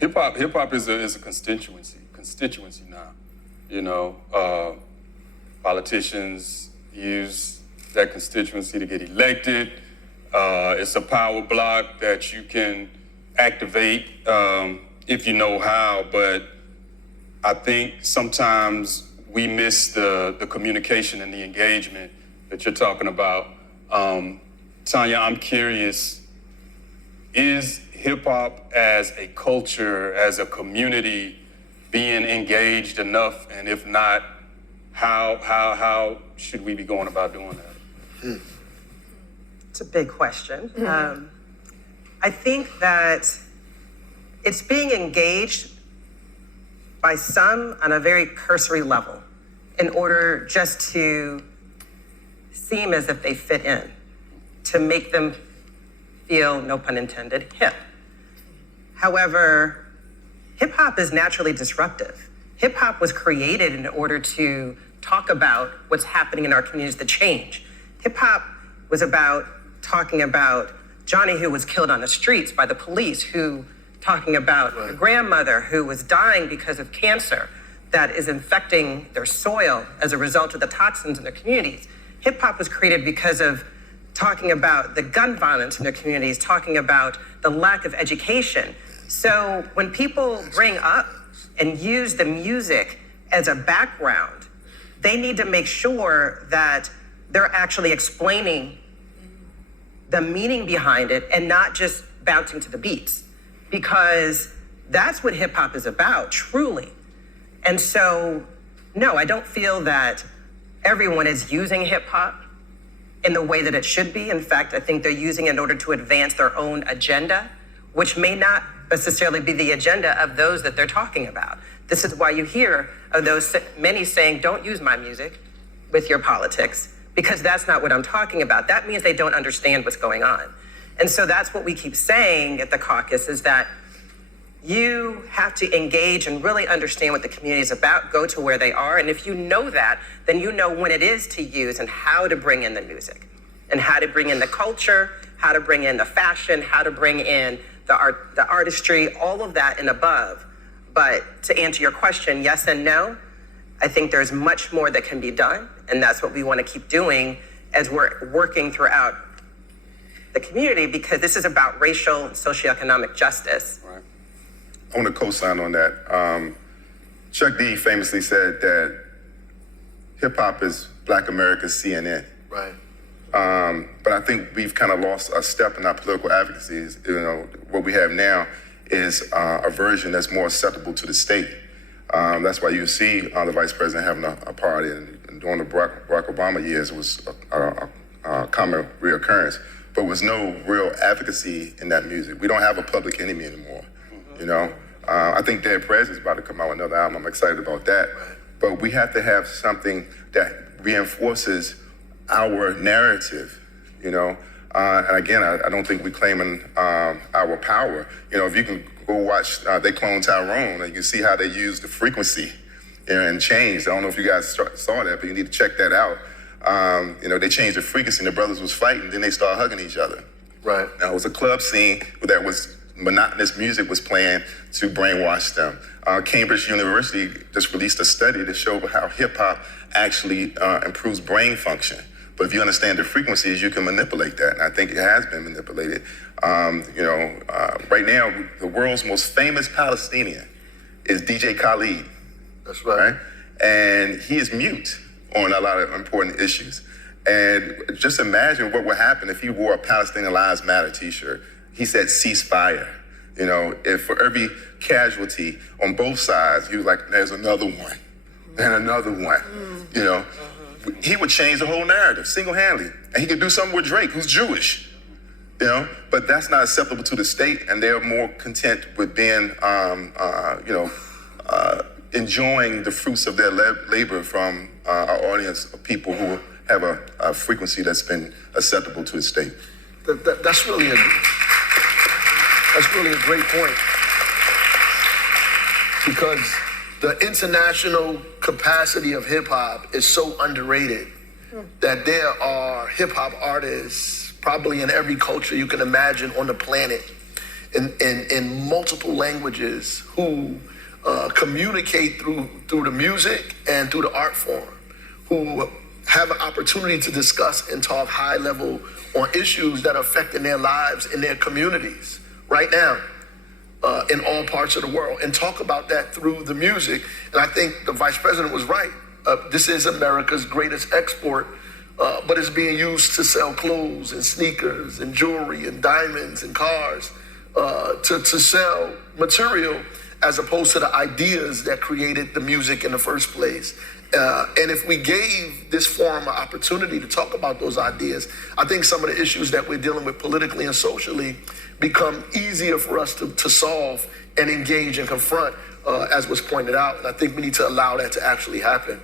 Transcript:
Hip hop is a constituency now. You know, politicians use that constituency to get elected. It's a power block that you can activate if you know how, but I think sometimes we miss the communication and the engagement that you're talking about. Tanya, I'm curious, is hip hop as a culture, as a community, being engaged enough? And if not, how should we be going about doing that? It's a big question. I think that it's being engaged by some on a very cursory level in order just to seem as if they fit in, to make them feel, no pun intended, hip. However, hip hop is naturally disruptive. Hip hop was created in order to talk about what's happening in our communities, the change. Hip hop was about talking about Johnny who was killed on the streets by the police, talking about a grandmother who was dying because of cancer that is infecting their soil as a result of the toxins in their communities. Hip hop was created because of talking about the gun violence in their communities, talking about the lack of education. So when people bring up and use the music as a background, they need to make sure that they're actually explaining the meaning behind it and not just bouncing to the beats, because that's what hip hop is about, truly. And so, no, I don't feel that everyone is using hip hop in the way that it should be. In fact, I think they're using it in order to advance their own agenda, which may not necessarily be the agenda of those that they're talking about. This is why you hear of those many saying, don't use my music with your politics, because that's not what I'm talking about. That means they don't understand what's going on. And so that's what we keep saying at the caucus, is that you have to engage and really understand what the community is about, go to where they are. And if you know that, then you know when it is to use and how to bring in the music and how to bring in the culture, how to bring in the fashion, how to bring in the art, the artistry, all of that and above. But to answer your question, yes and no, I think there's much more that can be done. And that's what we want to keep doing as we're working throughout the community, because this is about racial and socioeconomic justice. Right. I want to co-sign on that. Chuck D famously said that hip hop is Black America's CNN. Right. But I think we've kind of lost a step in our political advocacy. You know, what we have now is a version that's more acceptable to the state. That's why you see the vice president having a party, and during the Barack Obama years, it was a common reoccurrence. But was no real advocacy in that music. We don't have a public enemy anymore. You know, I think Dead Prez is about to come out with another album. I'm excited about that. Right. But we have to have something that reinforces our narrative, you know. And again, I don't think we're claiming our power. You know, if you can go watch They Clone Tyrone, and you can see how they use the frequency, you know, and changed. I don't know if you guys saw that, but you need to check that out. You know, they changed the frequency, and the brothers was fighting, then they started hugging each other. Right. Now, it was a club scene that was monotonous music was playing to brainwash them. Cambridge University just released a study to show how hip hop actually improves brain function. But if you understand the frequencies, you can manipulate that. And I think it has been manipulated. You know, right now, the world's most famous Palestinian is DJ Khaled. That's right. And he is mute on a lot of important issues. And just imagine what would happen if he wore a Palestinian Lives Matter t-shirt. He said ceasefire. You know, if for every casualty on both sides, he was like, there's another one and another one, you know. He would change the whole narrative single-handedly. And he could do something with Drake, who's Jewish, you know. But that's not acceptable to the state, and they're more content with being, you know, enjoying the fruits of their labor from our audience of people who have a frequency that's been acceptable to the state. That's really a great point, because the international capacity of hip hop is so underrated that there are hip hop artists probably in every culture you can imagine on the planet. in multiple languages who communicate through the music and through the art form, who have an opportunity to discuss and talk high level on issues that are affecting their lives in their communities right now, in all parts of the world, and talk about that through the music. And I think the vice president was right. This is America's greatest export, but it's being used to sell clothes and sneakers and jewelry and diamonds and cars, to sell material as opposed to the ideas that created the music in the first place. And if we gave this forum an opportunity to talk about those ideas, I think some of the issues that we're dealing with politically and socially become easier for us to solve and engage and confront, as was pointed out. And I think we need to allow that to actually happen.